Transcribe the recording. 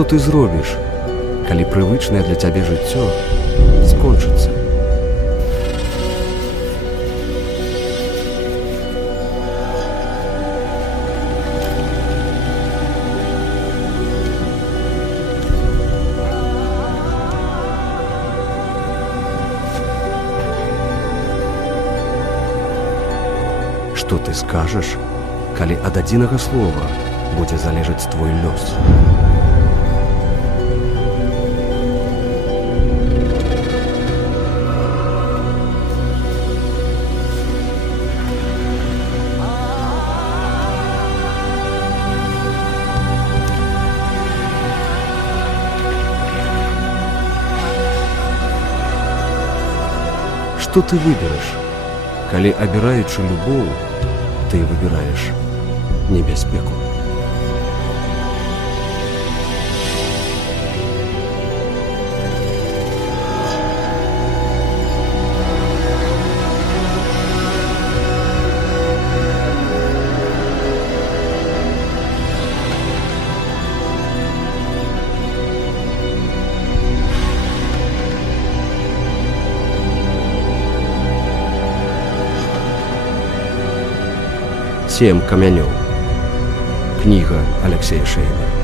Што ты зробіш, калі прывычнае для цябе жыццё скончыцца? Што ты скажаш, калі ад адзінага слова будзе залежаць твой лёс? Што ты выбераш, калі, абіраючы любоў, ты выбіраеш небяспеку? «Сем камянёў». Кніга Алексея Шейна.